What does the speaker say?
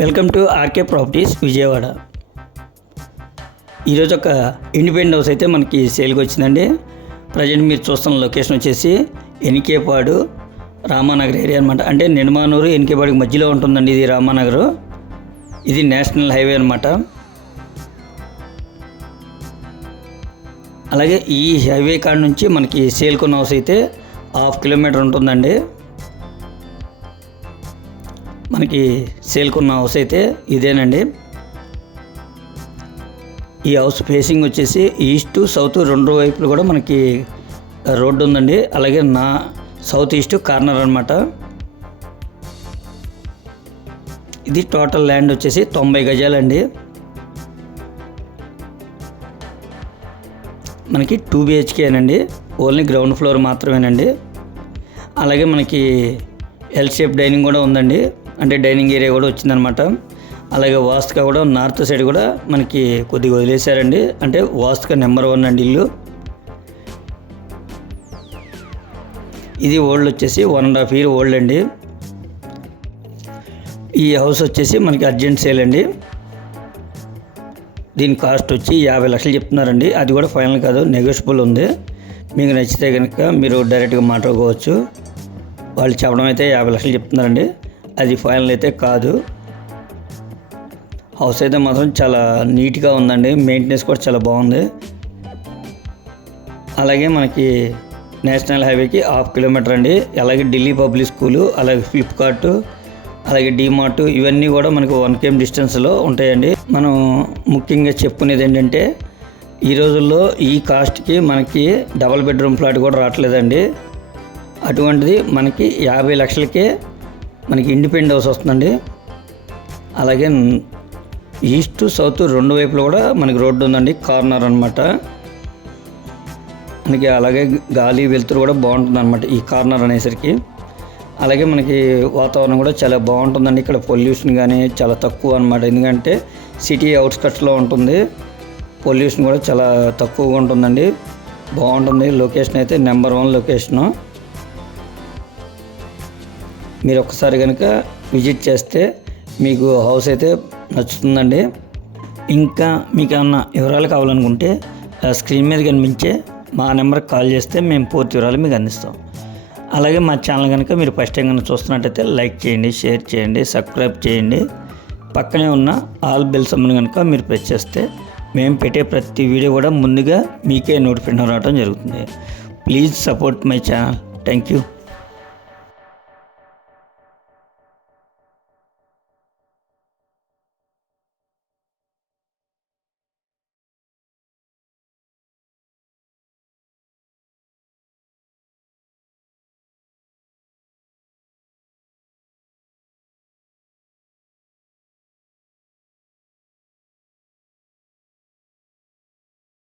Welcome to RK properties Vijayawada. ఈరోజు ఒక independent house అయితే మనకి సేల్కి వచ్చిందండి. ప్రజెంట్ మీరు చూస్తున్న లొకేషన్ వచ్చేసి ఎన్కేపాడు రామానగర్ ఏరియా అనమాట అంటే నిర్మానూరు ఎన్కేపాడుకి మధ్యలో ఉంటుందండి ఇది రామానగర్. ఇది నేషనల్ హైవే అనమాట అలాగే ఈ హైవే కాడ నుంచి మనకి సేల్కొన్న హౌస్ అయితే హాఫ్ కిలోమీటర్ ఉంటుందండి. మనకి సేల్కున్న హౌస్ అయితే ఇదేనండి. ఈ హౌస్ ఫేసింగ్ వచ్చేసి ఈస్ట్ సౌత్ రెండు వైపులు కూడా మనకి రోడ్డు ఉందండి. అలాగే నా సౌత్ ఈస్ట్ కార్నర్ అనమాట ఇది టోటల్ ల్యాండ్ వచ్చేసి తొంభై గజాలండి. మనకి టూ బిహెచ్కేనండి ఓన్లీ గ్రౌండ్ ఫ్లోర్ మాత్రమేనండి. అలాగే మనకి ఎల్ షేప్ డైనింగ్ కూడా ఉందండి. అంటే డైనింగ్ ఏరియా కూడా వచ్చిందనమాట. అలాగే వాస్తుగా కూడా నార్త్ సైడ్ కూడా మనకి కొద్దిగా వదిలేశారండి. అంటే వాస్తుగా నెంబర్ వన్ అండి ఇల్లు. ఇది ఓల్డ్ వచ్చేసి one and half year old అండి. ఈ హౌస్ వచ్చేసి మనకి అర్జెంట్ సేల్ అండి. దీని కాస్ట్ వచ్చి యాభై లక్షలు చెప్తున్నారండి. అది కూడా ఫైనల్ కాదు నెగోషియబుల్ ఉంది. మీకు నచ్చితే కనుక మీరు డైరెక్ట్గా మాట్లాడుకోవచ్చు. వాళ్ళు చెప్పడం అయితే యాభై లక్షలు చెప్తున్నారండి. అది ఫైనల్ అయితే కాదు. హౌస్ అయితే మాత్రం చాలా నీట్గా ఉందండి. మెయింటెనెన్స్ కూడా చాలా బాగుంది. అలాగే మనకి నేషనల్ హైవేకి హాఫ్ కిలోమీటర్ అండి. అలాగే ఢిల్లీ పబ్లిక్ స్కూలు అలాగే ఫ్లిప్కార్ట్ అలాగే డీమార్ట్ ఇవన్నీ కూడా మనకు వన్ కేఎం డిస్టెన్స్లో ఉంటాయండి. మనం ముఖ్యంగా చెప్పుకునేది ఏంటంటే ఈ రోజుల్లో ఈ కాస్ట్కి మనకి డబల్ బెడ్రూమ్ ఫ్లాట్ కూడా రావట్లేదండి. అటువంటిది మనకి యాభై లక్షలకే మనకి ఇండిపెండ్ హౌస్ వస్తుందండి. అలాగే ఈస్ట్ సౌత్ రెండు వైపులు కూడా మనకి రోడ్డు ఉందండి కార్నర్ అనమాట మనకి అలాగే గాలి వెలుతురు కూడా బాగుంటుంది అనమాట ఈ కార్నర్ అనేసరికి. అలాగే మనకి వాతావరణం కూడా చాలా బాగుంటుందండి ఇక్కడ పొల్యూషన్ కానీ చాలా తక్కువ అనమాట ఎందుకంటే సిటీ అవుట్స్కట్స్లో ఉంటుంది పొల్యూషన్ కూడా చాలా తక్కువగా ఉంటుందండి. బాగుంటుంది లొకేషన్ అయితే నెంబర్ వన్ లొకేషను. మీరు ఒక్కసారి కనుక విజిట్ చేస్తే మీకు హౌస్ అయితే నచ్చుతుందండి. ఇంకా మీకు ఏమన్నా వివరాలు కావాలనుకుంటే ఆ స్క్రీన్ మీద కనిపించే మా నెంబర్కి కాల్ చేస్తే మేము పూర్తి వివరాలు మీకు అందిస్తాం. అలాగే మా ఛానల్ కనుక మీరు ఫస్ట్ టైం కనుక చూస్తున్నట్టయితే లైక్ చేయండి షేర్ చేయండి సబ్స్క్రైబ్ చేయండి. పక్కనే ఉన్న ఆల్ బెల్ సమ్మని కనుక మీరు ప్రెస్ చేస్తే మేము పెట్టే ప్రతి వీడియో కూడా ముందుగా మీకే నోటిఫికేషన్ రావడం జరుగుతుంది. Please support my channel. Thank you.